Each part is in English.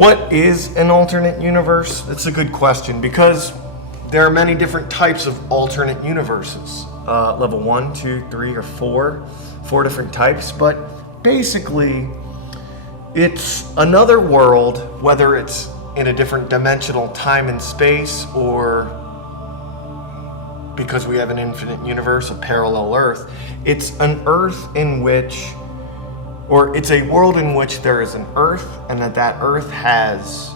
What is an alternate universe? That's a good question because there are many different types of alternate universes. Level 1, 2, 3, or 4 different types, but basically it's another world, whether it's in a different dimensional time and space, or because we have an infinite universe, a parallel Earth. It's an Earth in which, or it's a world in which there is an Earth, and that Earth has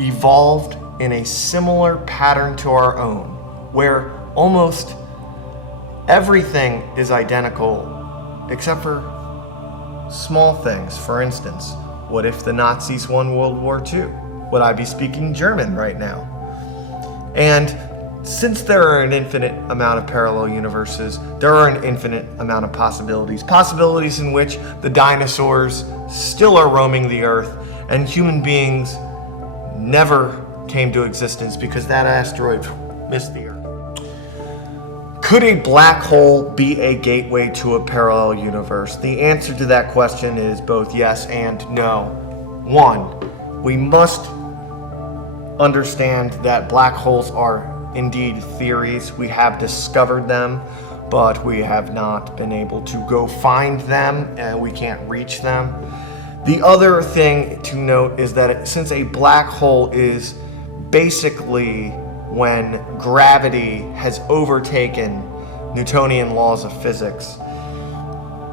evolved in a similar pattern to our own, where almost everything is identical except for small things. For instance, what if the Nazis won World War II? Would I be speaking German right now? And since there are an infinite amount of parallel universes, there are an infinite amount of possibilities. Possibilities in which the dinosaurs still are roaming the Earth and human beings never came to existence because that asteroid missed the Earth. Could a black hole be a gateway to a parallel universe? The answer to that question is both yes and no. One, we must understand that black holes are indeed theories. We have discovered them, but we have not been able to go find them, and we can't reach them. The other thing to note is that since a black hole is basically when gravity has overtaken Newtonian laws of physics,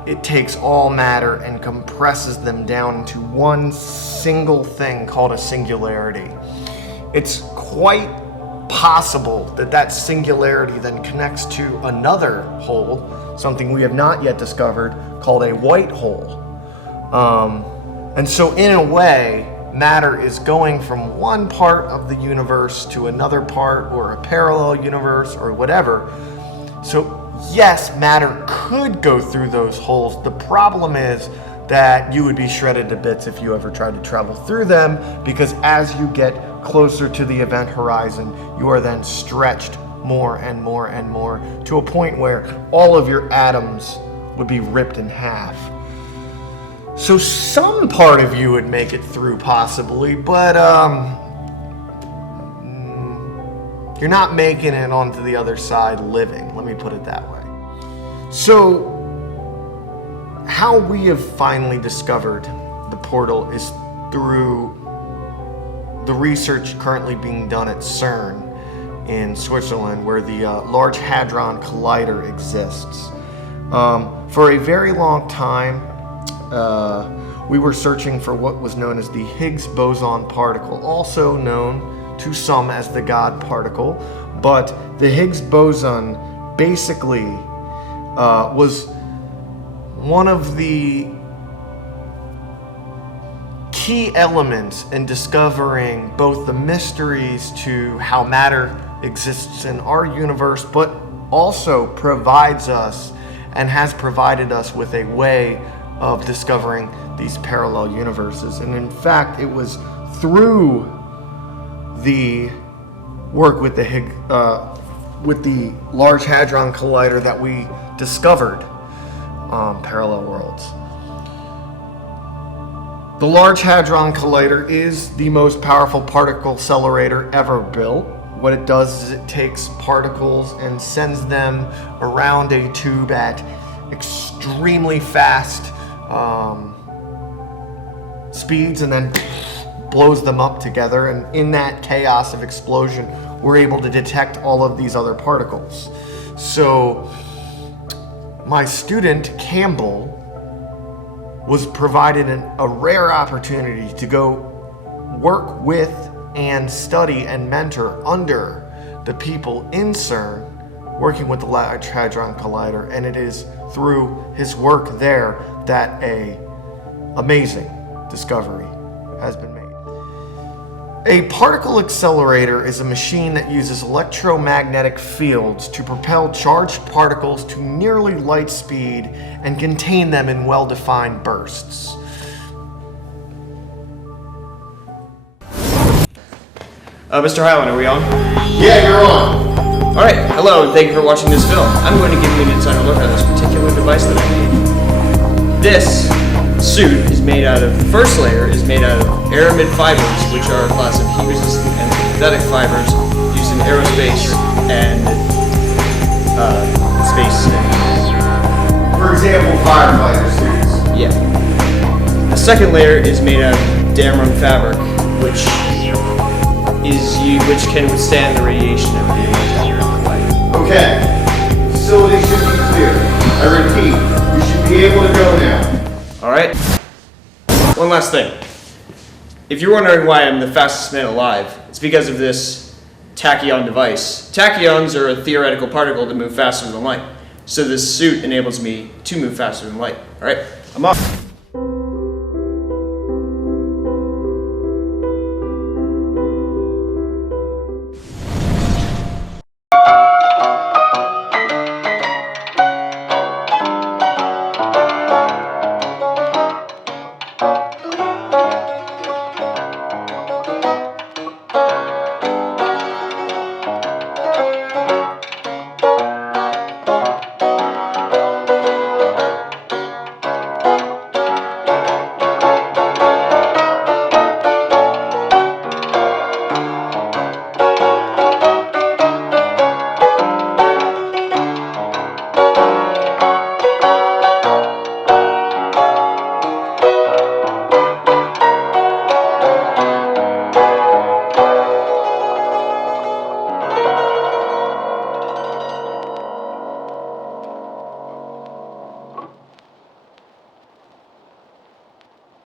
it takes all matter and compresses them down into one single thing called a singularity. It's quite possible that that singularity then connects to another hole, something we have not yet discovered, called a white hole. And so in a way, matter is going from one part of the universe to another part, or a parallel universe, or whatever. So yes, matter could go through those holes. The problem is that you would be shredded to bits if you ever tried to travel through them, because as you get closer to the event horizon, you are then stretched more and more and more to a point where all of your atoms would be ripped in half. So some part of you would make it through possibly, but you're not making it onto the other side living, let me put it that way. So how we have finally discovered the portal is through the research currently being done at CERN in Switzerland, where the Large Hadron Collider exists. For a very long time, we were searching for what was known as the Higgs boson particle, also known to some as the God particle. But the Higgs boson basically was one of the key elements in discovering both the mysteries to how matter exists in our universe, but also provides us and has provided us with a way of discovering these parallel universes. And in fact, it was through the work with the Large Hadron Collider that we discovered parallel worlds. The Large Hadron Collider is the most powerful particle accelerator ever built. What it does is it takes particles and sends them around a tube at extremely fast speeds and then blows them up together. And in that chaos of explosion, we're able to detect all of these other particles. So my student, Campbell, was provided a rare opportunity to go work with and study and mentor under the people in CERN working with the Large Hadron Collider, and it is through his work there that a amazing discovery has been made. A particle accelerator is a machine that uses electromagnetic fields to propel charged particles to nearly light speed and contain them in well-defined bursts. Mr. Highland, are we on? Yeah, you're on. Alright, hello and thank you for watching this film. I'm going to give you an insider look at this particular device that I made. This suit is made out of, the first layer is made out of aramid fibers, which are a class of heat-resistant and synthetic fibers used in aerospace and space. For example, firefighter suits. Yeah. The second layer is made out of Dameron fabric, which can withstand the radiation of the ultraviolet light. Okay, facility should be clear. I repeat, you should be able to go now. All right. One last thing. If you're wondering why I'm the fastest man alive, it's because of this tachyon device. Tachyons are a theoretical particle that move faster than light. So this suit enables me to move faster than light. All right, I'm off.